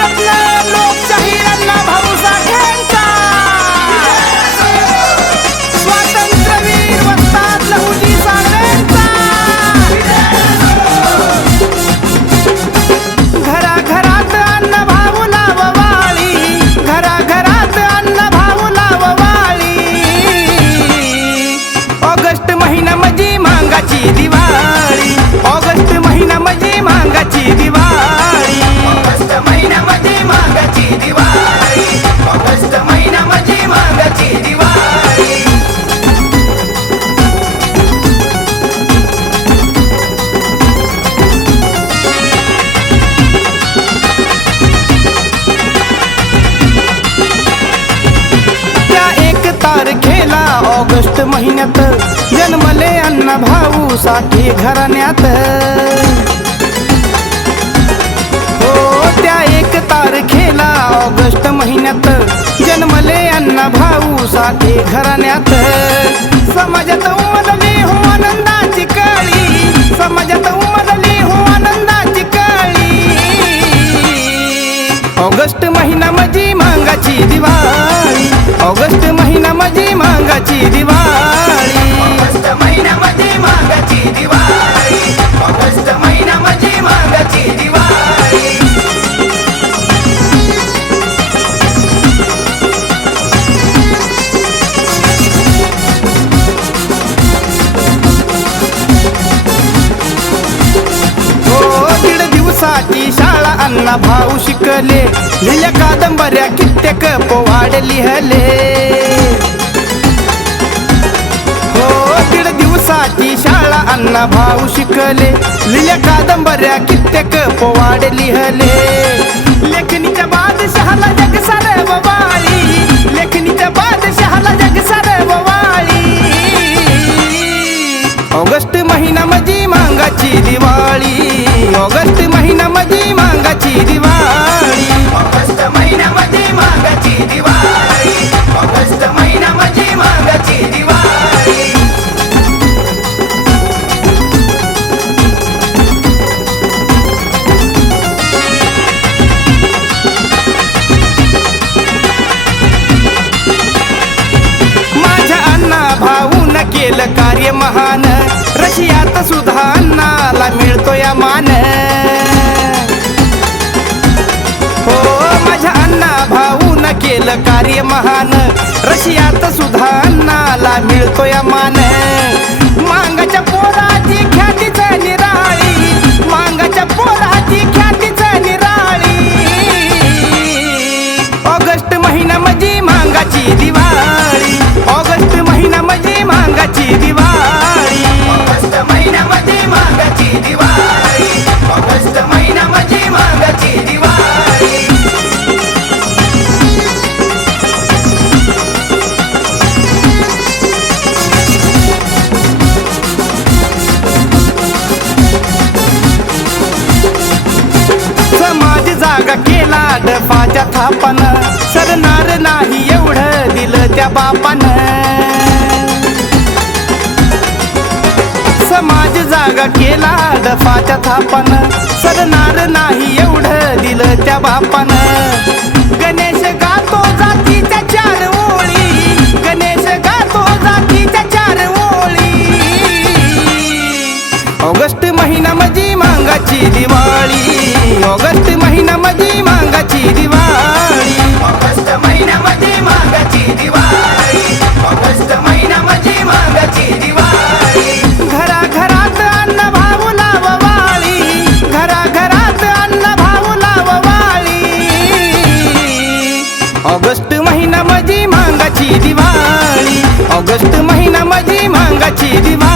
भारतरत्न लोकशाहीर अण्णा ऑगस्ट महिन्यात जन्मले अण्णा भाऊ साठी घराण्यात. हो त्या एक तारखेला ऑगस्ट महिन्यात जन्मले अण्णा भाऊ साठी घराण्यात. समाजात शाळा भाऊ शिकले. लिहिल्या कादंबऱ्या कित्येक पोवाड लिहले हो दीड दिवसाची शाळा अण्णा भाऊ शिकले. लिहिल्या कादंबऱ्या कित्येक पोवाड लिहले लेखनीच्या बादशहाला जग सारे महान. रशियात सुद्धा अन्नाला मिळतो या मान हो माझ्या अण्णा भाऊन केलं कार्य महान. रशियात सुद्धा अन्नाला मिळतो या मान जागा डफाच्या थापन सरणार नाही एवढं दिलं त्या बापान. समाज जागा केला डफाच्या थापन सरणार नाही एवढं दिलं त्या बापान. गणेश गातो जातीच्या ऑगस्ट महिना माझी मांगाची दिवाळी. ऑगस्ट महिना माझी मांगाची दिवाळी.